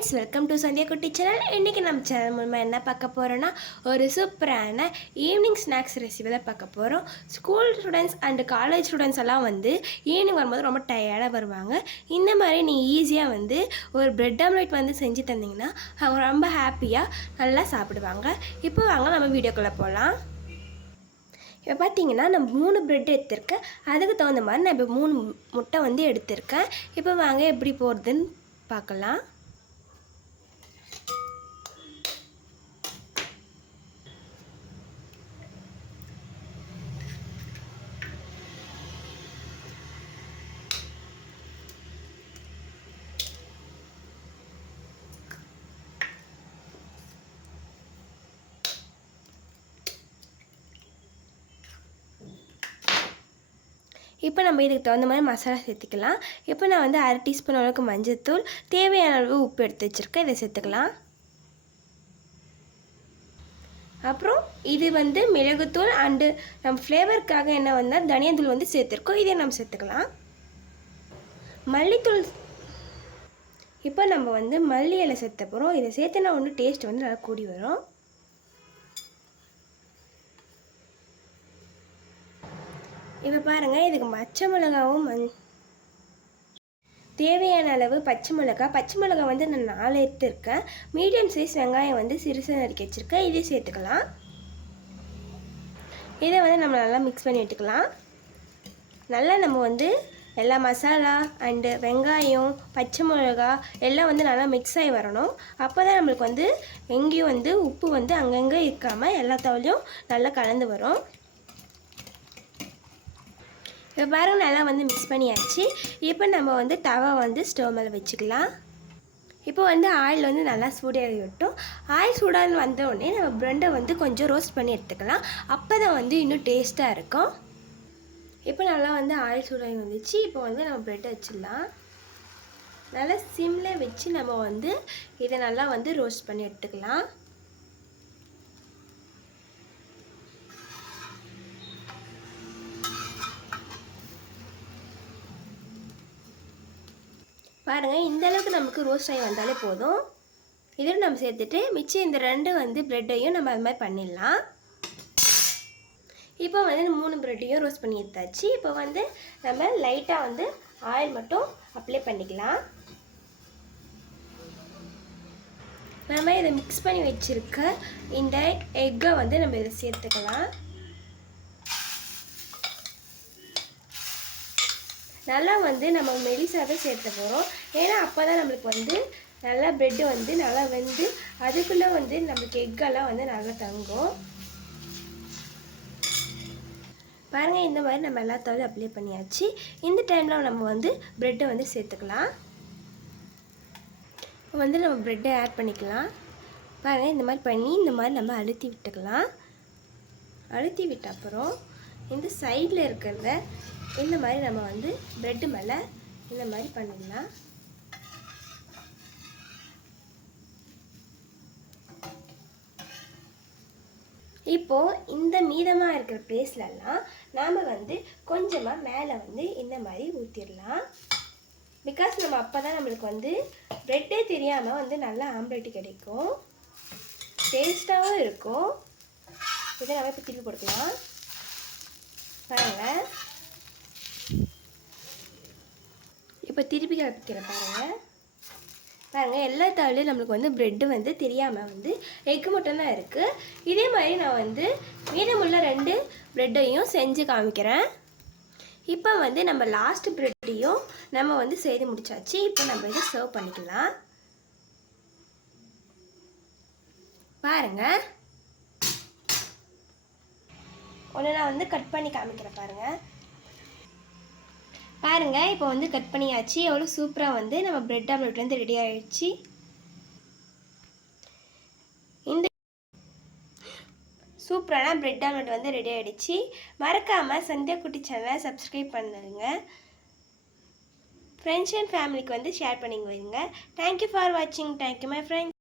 Friends, welcome to Sandhya குட்டி channel. இன்றைக்கி நம்ம சேனல் மூலமாக என்ன பார்க்க போகிறோன்னா, ஒரு சூப்பரான ஈவினிங் ஸ்நாக்ஸ் ரெசிபி தான் பார்க்க போகிறோம். School students and college students எல்லாம் வந்து ஈவினிங் வரும்போது ரொம்ப டயர்டாக வருவாங்க. இந்த மாதிரி நீங்கள் ஈஸியாக வந்து ஒரு பிரெட் ஆம்லேட் வந்து செஞ்சு தந்தீங்கன்னா அவங்க ரொம்ப ஹாப்பியாக நல்லா சாப்பிடுவாங்க. இப்போ வாங்க நம்ம வீடியோக்குள்ளே போகலாம். இப்போ பார்த்தீங்கன்னா நான் 3 ப்ரெட் எடுத்திருக்கேன். அதுக்கு தகுந்த மாதிரி நான் இப்போ 3 முட்டை வந்து எடுத்திருக்கேன். இப்போ வாங்க எப்படி போடுறதுன்னு பார்க்கலாம். இப்போ நம்ம இதுக்கு தகுந்த மாதிரி மசாலா சேர்த்துக்கலாம். இப்போ நான் வந்து 1/2 டீஸ்பூன் அளவுக்கு மஞ்சள்தூள், தேவையான அளவு உப்பு எடுத்து வச்சுருக்கேன். இதை சேர்த்துக்கலாம். அப்புறம் இது வந்து மிளகுத்தூள் அண்டு நம்ம ஃப்ளேவருக்காக என்ன வந்தால் தனியாத்தூள் வந்து சேர்த்துருக்கோம். இதை நம்ம சேர்த்துக்கலாம். மல்லித்தூள் இப்போ நம்ம வந்து மல்லி இலை சேர்த்த போகிறோம். இதை சேர்த்துனா ஒன்று டேஸ்ட் வந்து நல்லா கூடி வரும். இப்போ பாருங்கள், இதுக்கு பச்சை மிளகாவும் தேவையான அளவு பச்சை மிளகா வந்து நான் 4 எடுத்துருக்கேன். மீடியம் சைஸ் வெங்காயம் வந்து சிறுசாக நறுக்கி வச்சுருக்கேன். இதை சேர்த்துக்கலாம். இதை வந்து நம்ம நல்லா மிக்ஸ் பண்ணி எடுத்துக்கலாம். நல்லா நம்ம வந்து எல்லா மசாலா அண்டு வெங்காயம் பச்சை மிளகா எல்லாம் வந்து நல்லா மிக்ஸ் ஆகி வரணும். அப்போ தான் நம்மளுக்கு வந்து எங்கேயும் வந்து உப்பு வந்து அங்கங்கே இருக்காமல் எல்லா தவளையும் நல்லா கலந்து வரும். இப்போ பாருங்கள், நல்லா வந்து மிக்ஸ் பண்ணியாச்சு. இப்போ நம்ம வந்து தவா வந்து ஸ்டவ் மேலே வச்சுக்கலாம். இப்போ வந்து ஆயில் வந்து நல்லா சூடாகி விட்டோம். ஆயில் சூடாக வந்த உடனே நம்ம ப்ரெட்டை வந்து கொஞ்சம் ரோஸ்ட் பண்ணி எடுத்துக்கலாம். அப்போ தான் வந்து இன்னும் டேஸ்ட்டாக இருக்கும். இப்போ நல்லா வந்து ஆயில் சூடாகி வந்துச்சு. இப்போ வந்து நம்ம ப்ரெட்டை வச்சிடலாம். நல்லா சிம்மில் வச்சு நம்ம வந்து இதை நல்லா வந்து ரோஸ்ட் பண்ணி எடுத்துக்கலாம். பாருங்கள், இந்த அளவுக்கு நமக்கு ரோஸ்ட் ஆகி வந்தாலே போதும். இதில் நம்ம சேர்த்துட்டு மிச்சம் இந்த 2 வந்து ப்ரெட்டையும் நம்ம அது மாதிரி பண்ணிடலாம். இப்போ வந்து 3 ப்ரெட்டையும் ரோஸ்ட் பண்ணி எடுத்தாச்சு. இப்போ வந்து நம்ம லைட்டாக வந்து ஆயில் மட்டும் அப்ளை பண்ணிக்கலாம். நம்ம இதை மிக்ஸ் பண்ணி வச்சுருக்க இந்த எக்கை வந்து நம்ம இதை சேர்த்துக்கலாம். நல்லா வந்து நம்ம மெலிசாக சேர்த்த போகிறோம். ஏன்னா அப்போ தான் நம்மளுக்கு வந்து நல்லா ப்ரெட்டு வந்து நல்லா வெந்து அதுக்குள்ளே வந்து நம்மளுக்கு எக்கெல்லாம் வந்து நல்லா தங்கும். பாருங்கள், இந்த மாதிரி நம்ம எல்லாத்தாலும் அப்ளை பண்ணியாச்சு. இந்த டைமில் நம்ம வந்து ப்ரெட்டை வந்து சேர்த்துக்கலாம். வந்து நம்ம ப்ரெட்டை ஆட் பண்ணிக்கலாம். பாருங்கள், இந்த மாதிரி பண்ணி இந்த மாதிரி நம்ம அழுத்தி விட்டுக்கலாம். அழுத்தி விட்ட அப்புறம் இந்த சைடில் இருக்கிறத இந்த மாதிரி நம்ம வந்து ப்ரெட்டு மேலே இந்த மாதிரி பண்ணிடலாம். இப்போது இந்த மீதமாக இருக்கிற பிளேஸ்லலாம் நாம் வந்து கொஞ்சமாக மேலே வந்து இந்த மாதிரி ஊற்றிடலாம். பிகாஸ் நம்ம அப்போ தான் நம்மளுக்கு வந்து ப்ரெட்டே தெரியாமல் வந்து நல்லா ஆம்லேட்டு கிடைக்கும், டேஸ்ட்டாகவும் இருக்கும். இதை நம்ம இப்போ திருப்பி கொடுக்கலாம். பாருங்கள், இப்போ திருப்பி கலப்பிக்கிற பாருங்கள் எல்லா தாள்லையும் நம்மளுக்கு வந்து ப்ரெட்டு வந்து தெரியாமல் வந்து எக்கு மட்டும்தான் இருக்குது. இதே மாதிரி நான் வந்து மீதமுள்ள 2 ப்ரெட்டையும் செஞ்சு காமிக்கிறேன். இப்போ வந்து நம்ம லாஸ்ட் ப்ரெட்டையும் நம்ம வந்து செய்து முடிச்சாச்சு. இப்போ நம்ம இதை சர்வ் பண்ணிக்கலாம். பாருங்கள், ஒன்று நான் வந்து கட் பண்ணி காமிக்கிறேன். பாருங்கள், இப்போ வந்து கட் பண்ணியாச்சு. எவ்வளோ சூப்பராக வந்து நம்ம ப்ரெட் ஆம்லேட் வந்து ரெடி ஆகிடுச்சு. இந்த சூப்பரான ப்ரெட் ஆம்லேட் வந்து ரெடி ஆகிடுச்சு. மறக்காமல் சந்தியா குட்டி சேனலை சப்ஸ்கிரைப் பண்ணுங்க. ஃப்ரெண்ட்ஸ் அண்ட் ஃபேமிலிக்கு வந்து ஷேர் பண்ணிங்க வைங்க. தேங்க்யூ ஃபார் வாட்சிங். Thank you my friends.